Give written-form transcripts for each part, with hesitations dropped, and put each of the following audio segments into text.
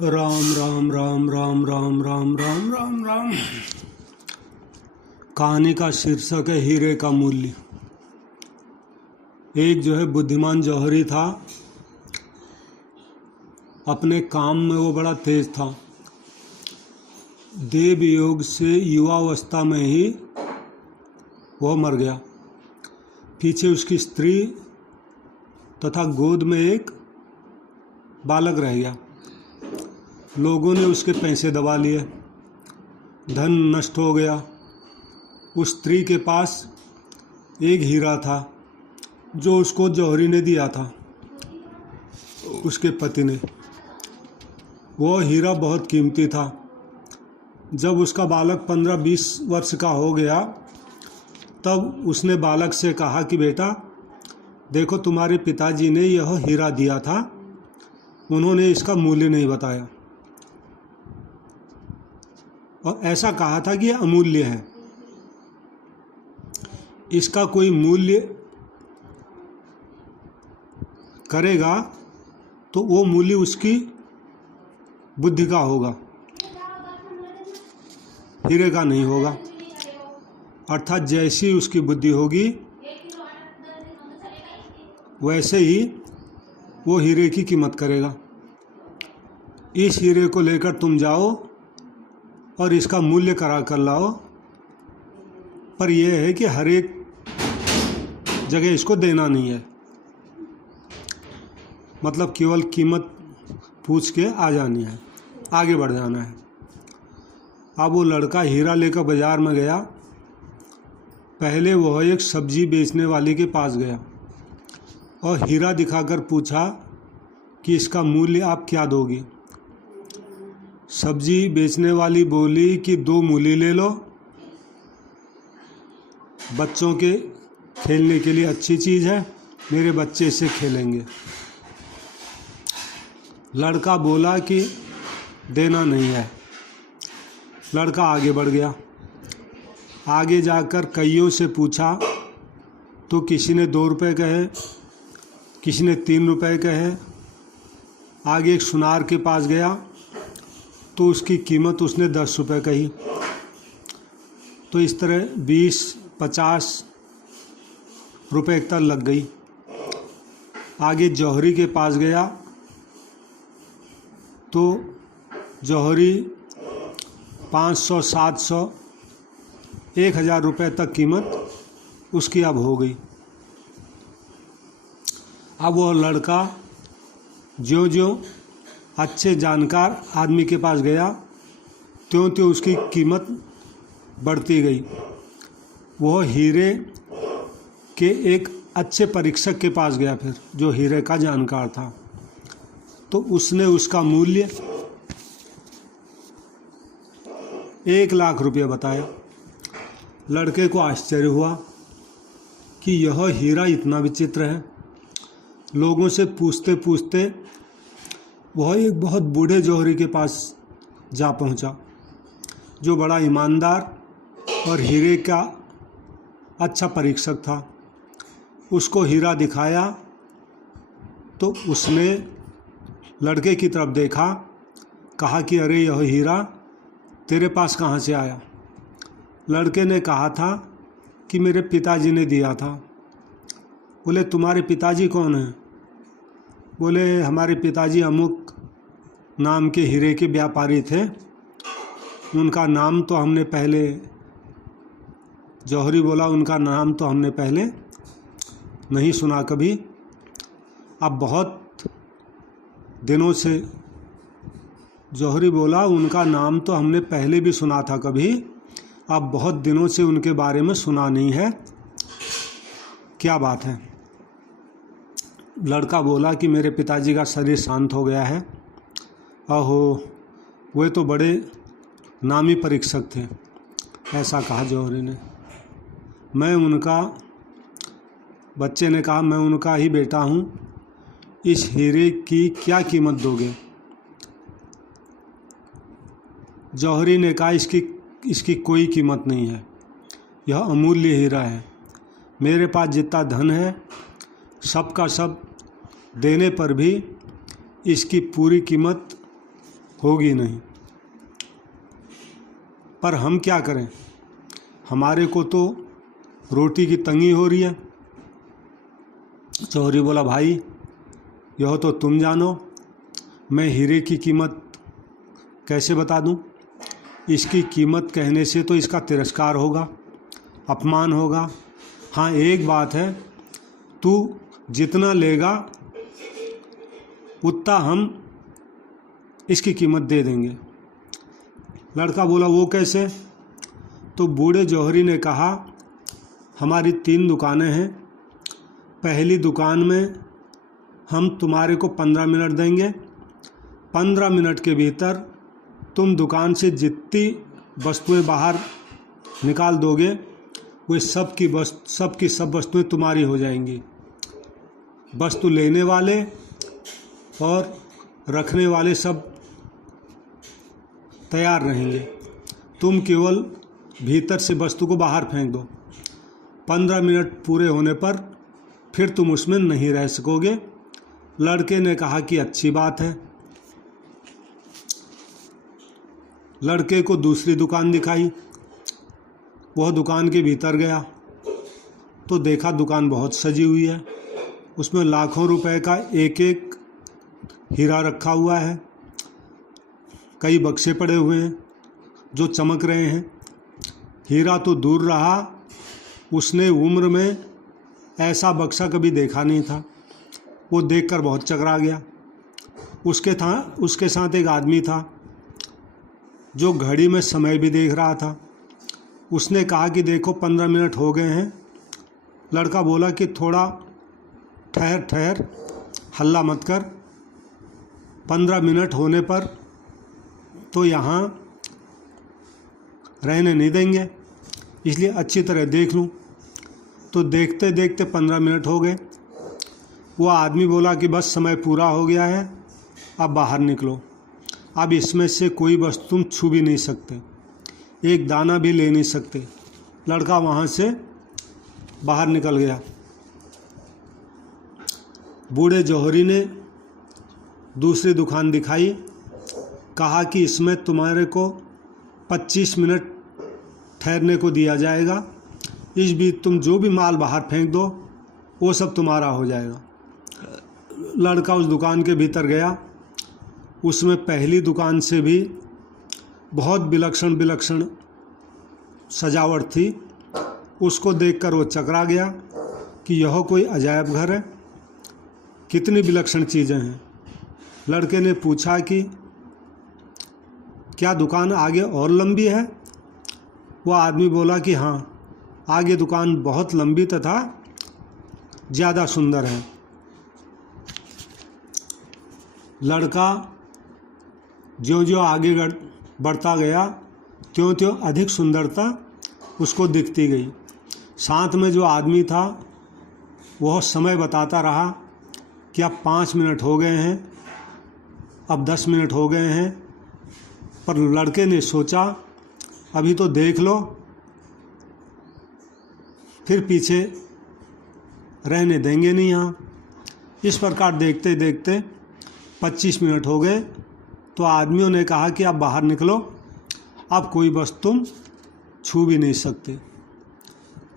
राम राम राम राम राम राम राम राम राम। कहानी का शीर्षक है हीरे का मूल्य। एक जो है बुद्धिमान जौहरी था। अपने काम में वो बड़ा तेज था। देव योग से युवावस्था में ही वो मर गया। पीछे उसकी स्त्री तथा गोद में एक बालक रह गया। लोगों ने उसके पैसे दबा लिए, धन नष्ट हो गया। उस स्त्री के पास एक हीरा था जो उसको जौहरी ने दिया था, उसके पति ने। वो हीरा बहुत कीमती था। जब उसका बालक 15-20 वर्ष का हो गया तब उसने बालक से कहा कि बेटा देखो, तुम्हारे पिताजी ने यह हीरा दिया था, उन्होंने इसका मूल्य नहीं बताया और ऐसा कहा था कि यह अमूल्य है, इसका कोई मूल्य करेगा तो वो मूल्य उसकी बुद्धि का होगा, हीरे का नहीं होगा। अर्थात जैसी उसकी बुद्धि होगी वैसे ही वो हीरे की कीमत करेगा। इस हीरे को लेकर तुम जाओ और इसका मूल्य करा कर लाओ, पर यह है कि हर एक जगह इसको देना नहीं है, मतलब केवल कीमत पूछ के आ जानी है, आगे बढ़ जाना है। अब वो लड़का हीरा लेकर बाज़ार में गया। पहले वह एक सब्जी बेचने वाली के पास गया और हीरा दिखाकर पूछा कि इसका मूल्य आप क्या दोगी। सब्जी बेचने वाली बोली कि 2 मूली ले लो, बच्चों के खेलने के लिए अच्छी चीज़ है, मेरे बच्चे इससे खेलेंगे। लड़का बोला कि देना नहीं है। लड़का आगे बढ़ गया। आगे जाकर कईयों से पूछा तो किसी ने 2 रुपये कहे, किसी ने 3 रुपये कहे। आगे एक सुनार के पास गया तो उसकी कीमत उसने 10 रुपये कही। तो इस तरह 20-50 रुपये तक लग गई। आगे जौहरी के पास गया तो जौहरी 500, 700, 1000 रुपये तक कीमत उसकी अब हो गई। अब वह लड़का ज्यों-ज्यों अच्छे जानकार आदमी के पास गया त्यों-त्यों उसकी कीमत बढ़ती गई। वह हीरे के एक अच्छे परीक्षक के पास गया, फिर जो हीरे का जानकार था, तो उसने उसका मूल्य 1 लाख रुपये बताया। लड़के को आश्चर्य हुआ कि यह हीरा इतना विचित्र है। लोगों से पूछते पूछते वह एक बहुत बूढ़े जौहरी के पास जा पहुंचा, जो बड़ा ईमानदार और हीरे का अच्छा परीक्षक था। उसको हीरा दिखाया तो उसने लड़के की तरफ देखा, कहा कि अरे यह हीरा तेरे पास कहाँ से आया। लड़के ने कहा था कि मेरे पिताजी ने दिया था। बोले तुम्हारे पिताजी कौन हैं? बोले हमारे पिताजी अमुक नाम के हीरे के व्यापारी थे, उनका नाम तो हमने पहले, जौहरी बोला उनका नाम तो हमने पहले नहीं सुना कभी। अब बहुत दिनों से, जौहरी बोला उनका नाम तो हमने पहले भी सुना था कभी, अब बहुत दिनों से उनके बारे में सुना नहीं है, क्या बात है? लड़का बोला कि मेरे पिताजी का शरीर शांत हो गया है। अहो, वे तो बड़े नामी परीक्षक थे, ऐसा कहा जौहरी ने। मैं उनका, बच्चे ने कहा मैं उनका ही बेटा हूँ, इस हीरे की क्या कीमत दोगे? जौहरी ने कहा इसकी कोई कीमत नहीं है, यह अमूल्य हीरा है। मेरे पास जितना धन है सब का सब देने पर भी इसकी पूरी कीमत होगी नहीं। पर हम क्या करें, हमारे को तो रोटी की तंगी हो रही है। चौधरी बोला, भाई यह तो तुम जानो, मैं हीरे की कीमत कैसे बता दूं? इसकी कीमत कहने से तो इसका तिरस्कार होगा, अपमान होगा। हाँ एक बात है, तू जितना लेगा उतना हम इसकी कीमत दे देंगे। लड़का बोला, वो कैसे? तो बूढ़े जौहरी ने कहा, हमारी 3 दुकानें हैं। पहली दुकान में हम तुम्हारे को 15 मिनट देंगे। 15 मिनट के भीतर तुम दुकान से जितनी वस्तुएं बाहर निकाल दोगे वे सब की सब वस्तुएं तुम्हारी हो जाएंगी। वस्तु लेने वाले और रखने वाले सब तैयार रहेंगे, तुम केवल भीतर से वस्तु को बाहर फेंक दो। 15 मिनट पूरे होने पर फिर तुम उसमें नहीं रह सकोगे। लड़के ने कहा कि अच्छी बात है। लड़के को दूसरी दुकान दिखाई। वह दुकान के भीतर गया तो देखा दुकान बहुत सजी हुई है। उसमें लाखों रुपए का एक एक हीरा रखा हुआ है। कई बक्से पड़े हुए हैं जो चमक रहे हैं। हीरा तो दूर रहा, उसने उम्र में ऐसा बक्सा कभी देखा नहीं था। वो देखकर बहुत चकरा गया। उसके साथ एक आदमी था जो घड़ी में समय भी देख रहा था। उसने कहा कि देखो 15 मिनट हो गए हैं। लड़का बोला कि थोड़ा ठहर, हल्ला मत कर। 15 मिनट होने पर तो यहाँ रहने नहीं देंगे, इसलिए अच्छी तरह देख लूँ। तो देखते देखते 15 मिनट हो गए। वो आदमी बोला कि बस समय पूरा हो गया है, अब बाहर निकलो। अब इसमें से कोई वस्तु तुम छू भी नहीं सकते, एक दाना भी ले नहीं सकते। लड़का वहाँ से बाहर निकल गया। बूढ़े जौहरी ने दूसरी दुकान दिखाई। कहा कि इसमें तुम्हारे को 25 मिनट ठहरने को दिया जाएगा। इस बीच तुम जो भी माल बाहर फेंक दो वो सब तुम्हारा हो जाएगा। लड़का उस दुकान के भीतर गया। उसमें पहली दुकान से भी बहुत विलक्षण सजावट थी। उसको देखकर वो चकरा गया कि यह कोई अजायब घर है, कितनी विलक्षण चीज़ें हैं। लड़के ने पूछा कि क्या दुकान आगे और लंबी है? वह आदमी बोला कि हाँ, आगे दुकान बहुत लंबी तथा ज़्यादा सुंदर है। लड़का ज्यों-ज्यों आगे बढ़ता गया त्यों-त्यों अधिक सुंदरता उसको दिखती गई। साथ में जो आदमी था वह समय बताता रहा कि अब 5 मिनट हो गए हैं, अब 10 मिनट हो गए हैं। पर लड़के ने सोचा अभी तो देख लो, फिर पीछे रहने देंगे नहीं यहाँ। इस प्रकार देखते देखते 25 मिनट हो गए तो आदमियों ने कहा कि अब बाहर निकलो, अब कोई वस्तु तुम छू भी नहीं सकते।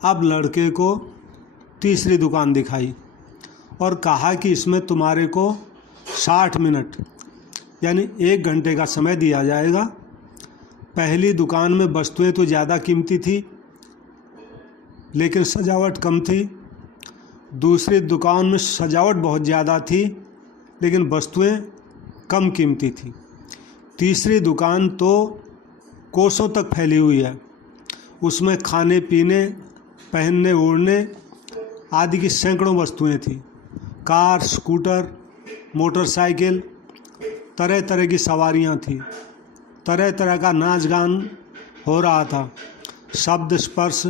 अब लड़के को तीसरी दुकान दिखाई और कहा कि इसमें तुम्हारे को 60 मिनट यानी 1 घंटे का समय दिया जाएगा। पहली दुकान में वस्तुएं तो ज़्यादा कीमती थी लेकिन सजावट कम थी। दूसरी दुकान में सजावट बहुत ज़्यादा थी लेकिन वस्तुएं कम कीमती थी। तीसरी दुकान तो कोसों तक फैली हुई है। उसमें खाने पीने, पहनने ओढ़ने आदि की सैकड़ों वस्तुएं थी। कार, स्कूटर, मोटरसाइकिल, तरह तरह की सवारियां थी। तरह तरह का नाच गान हो रहा था। शब्द, स्पर्श,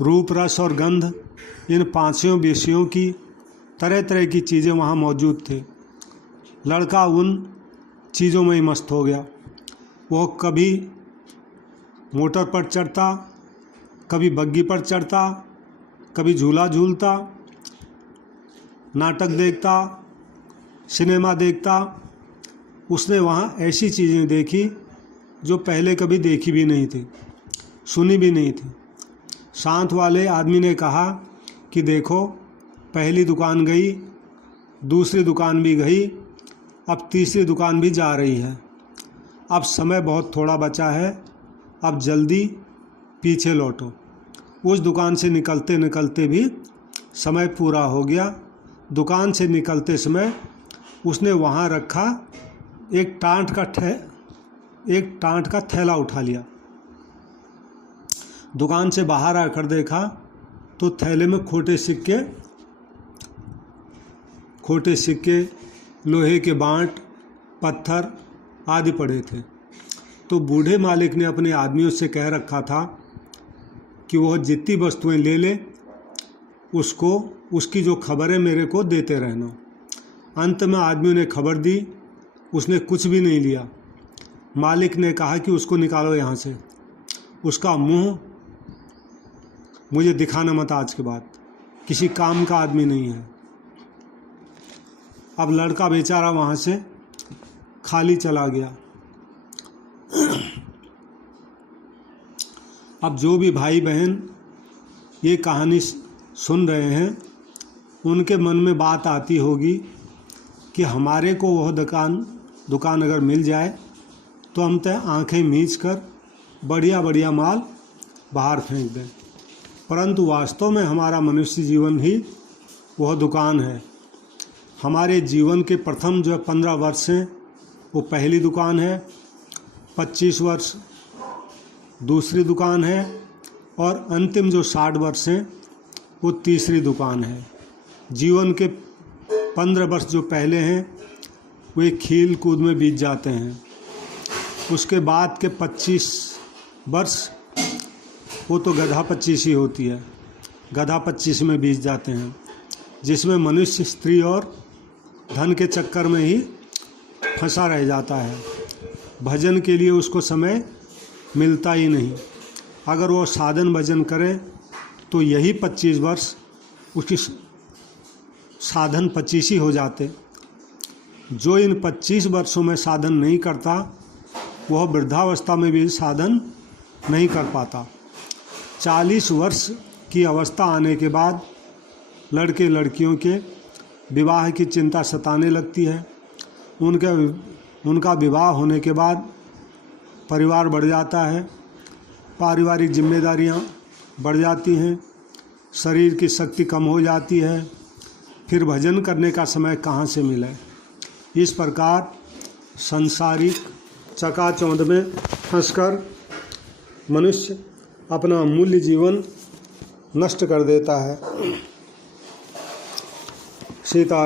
रूप, रस और गंध, इन 5 विषयों की तरह तरह की चीज़ें वहाँ मौजूद थे। लड़का उन चीज़ों में ही मस्त हो गया। वो कभी मोटर पर चढ़ता, कभी बग्गी पर चढ़ता, कभी झूला झूलता, नाटक देखता, सिनेमा देखता, उसने वहाँ ऐसी चीज़ें देखी जो पहले कभी देखी भी नहीं थी, सुनी भी नहीं थी। साथ वाले आदमी ने कहा कि देखो, पहली दुकान गई, दूसरी दुकान भी गई, अब तीसरी दुकान भी जा रही है। अब समय बहुत थोड़ा बचा है, अब जल्दी पीछे लौटो। उस दुकान से निकलते निकलते भी समय पूरा हो गया। दुकान से निकलते समय उसने वहाँ रखा एक टांट का थैला उठा लिया। दुकान से बाहर आकर देखा तो थैले में खोटे सिक्के, लोहे के बांट, पत्थर आदि पड़े थे। तो बूढ़े मालिक ने अपने आदमियों से कह रखा था कि वह जितनी वस्तुएं ले ले, उसकी जो खबर है मेरे को देते रहना। अंत में आदमियों ने खबर दी, उसने कुछ भी नहीं लिया। मालिक ने कहा कि उसको निकालो यहाँ से, उसका मुंह मुझे दिखाना मत आज के बाद, किसी काम का आदमी नहीं है। अब लड़का बेचारा वहाँ से खाली चला गया। अब जो भी भाई बहन ये कहानी सुन रहे हैं, उनके मन में बात आती होगी कि हमारे को वह दुकान अगर मिल जाए तो हम तो आंखें मीच कर बढ़िया बढ़िया माल बाहर फेंक दें। परंतु वास्तव में हमारा मनुष्य जीवन ही वह दुकान है। हमारे जीवन के प्रथम जो 15 वर्ष हैं वो पहली दुकान है, 25 वर्ष दूसरी दुकान है, और अंतिम जो 60 वर्ष हैं वो तीसरी दुकान है। जीवन के 15 वर्ष जो पहले हैं वे खेल कूद में बीत जाते हैं। उसके बाद के 25 वर्ष वो तो गधा 25 ही होती है, गधा 25 में बीत जाते हैं, जिसमें मनुष्य स्त्री और धन के चक्कर में ही फंसा रह जाता है। भजन के लिए उसको समय मिलता ही नहीं। अगर वो साधन भजन करे तो यही 25 वर्ष उसकी साधन 25 ही हो जाते। जो इन 25 वर्षों में साधन नहीं करता वह वृद्धावस्था में भी साधन नहीं कर पाता। 40 वर्ष की अवस्था आने के बाद लड़के लड़कियों के विवाह की चिंता सताने लगती है। उनका विवाह होने के बाद परिवार बढ़ जाता है, पारिवारिक जिम्मेदारियां बढ़ जाती हैं, शरीर की शक्ति कम हो जाती है, फिर भजन करने का समय कहाँ से मिले। इस प्रकार संसारिक चकाचौंध में फंसकर मनुष्य अपना अमूल्य जीवन नष्ट कर देता है। सीताराम।